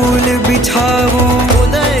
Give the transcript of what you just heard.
फूल बिछाओ उदय